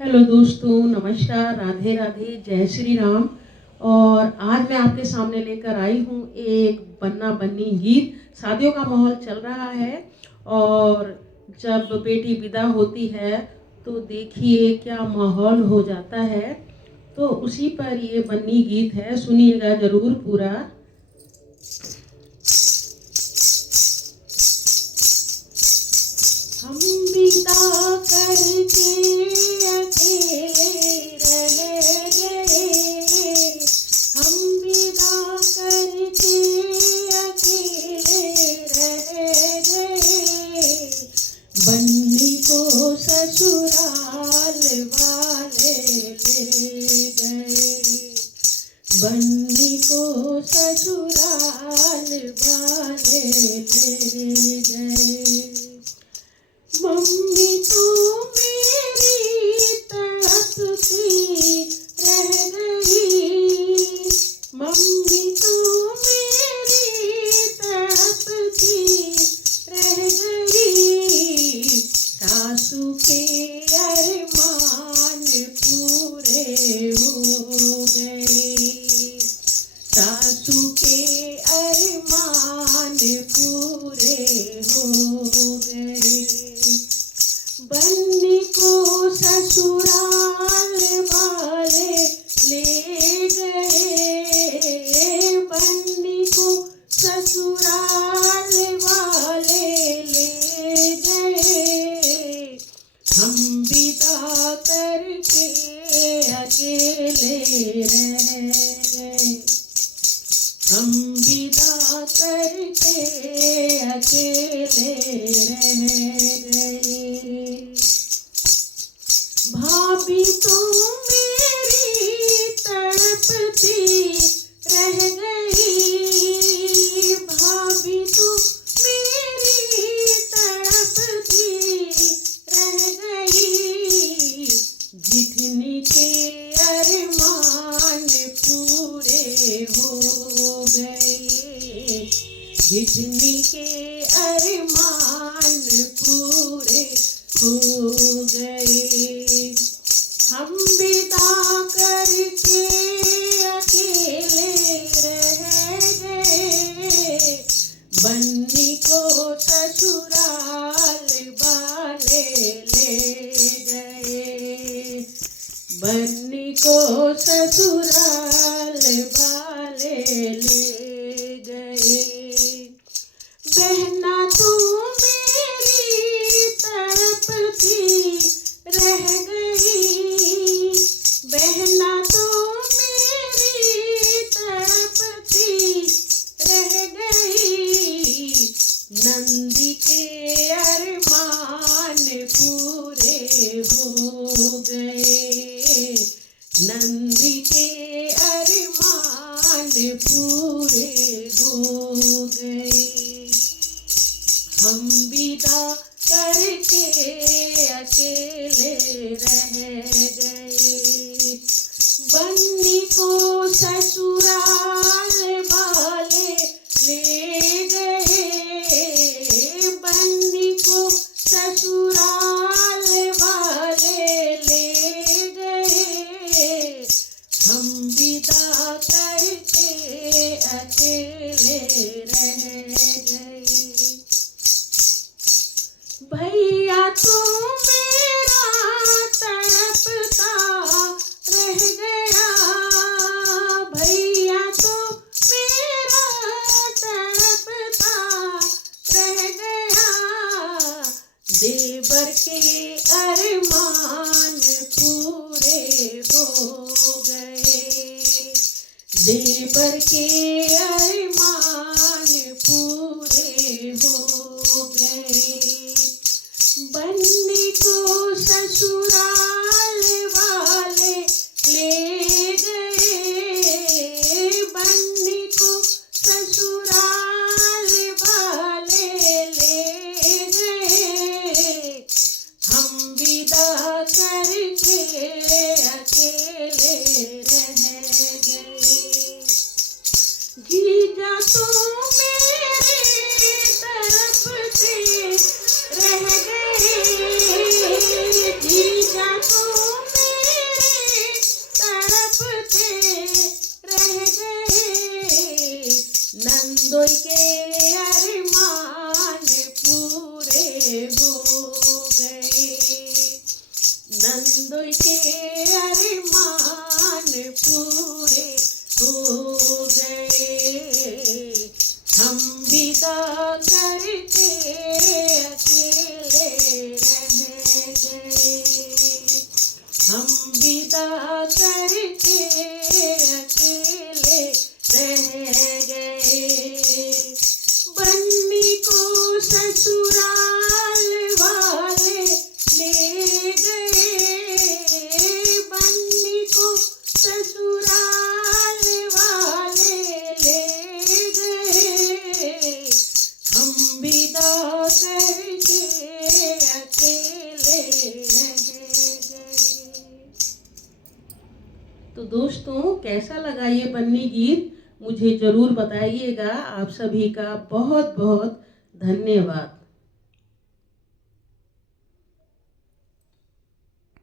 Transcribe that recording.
Hello दोस्तों, नमस्कार, राधे राधे, जय श्री राम। और आज मैं आपके सामने लेकर आई हूँ एक बन्ना बन्नी गीत। शादियों का माहौल चल रहा है और जब बेटी विदा होती है तो देखिए क्या माहौल हो जाता है। तो उसी पर ये बन्नी गीत है, सुनिएगा ज़रूर पूरा। हम विदा करके अकेले रह गए, हम विदा करके अकेले रह गए, बन्नी को ससुराल वाले ले गए, बन्नी को ससुराल वाले ले गए। मम्मी तो मेरी तड़पती रह गई, मम्मी तो मेरी तड़पती रह गई, सासू के अरमान पूरे हो गए, सासू के अरमान पूरे हो गए, बन्नी को ससुराल वाले ले गए, बन्नी को ससुराल वाले ले गए, हम विदा करके अकेले रह गए, हम विदा करके अकेले रह गए। भाभी तो मेरी तड़पती रह गई, भाभी तो मेरी तड़पती रह गई, जितनी के अरमान पूरे हो गए, जितनी के अरमान पूरे हो गए, हम विदा करके अकेले रह गए, बन्नी को ससुराल वाले ले गए, बन्नी को ससुराल वाले ले गए, बहना तो मेरी तड़पती रह गई, बहना तो मेरी तड़पती रह गई, नंदी के अरमान पूरे हो गए, नंदी के अरमान पूरे हो गए, हम विदा करके अकेले रह गए, बन्नी को ससुराल वाले ले गए, बन्नी को ससुराल वाले ले गए, हम विदा करके अकेले रह गए। भैया तो मेरा तड़पता रह गया, भैया तो मेरा तड़पता रह गया, देवर के अरमान पूरे हो गए, देवर के अरमान पूरे हो गए, बन्नी को ससुराल वाले ले गए, बन्नी को ससुराल वाले ले गए, हम विदा करके अकेले रह गए, जीजा तो मेरे तड़पते रह गए, जीजा तो दो के अरमान पूरे हो गए, हम विदा करके अकेले रह गए, हम विदा करके अकेले रह गए। बन्नी को ससुराल वाले ले गए, बन्नी को ससुराल वाले ले गए, हम विदा करके अकेले रह गए। तो दोस्तों, कैसा लगा ये बन्नी गीत? मुझे ज़रूर बताइएगा। आप सभी का बहुत बहुत धन्यवाद।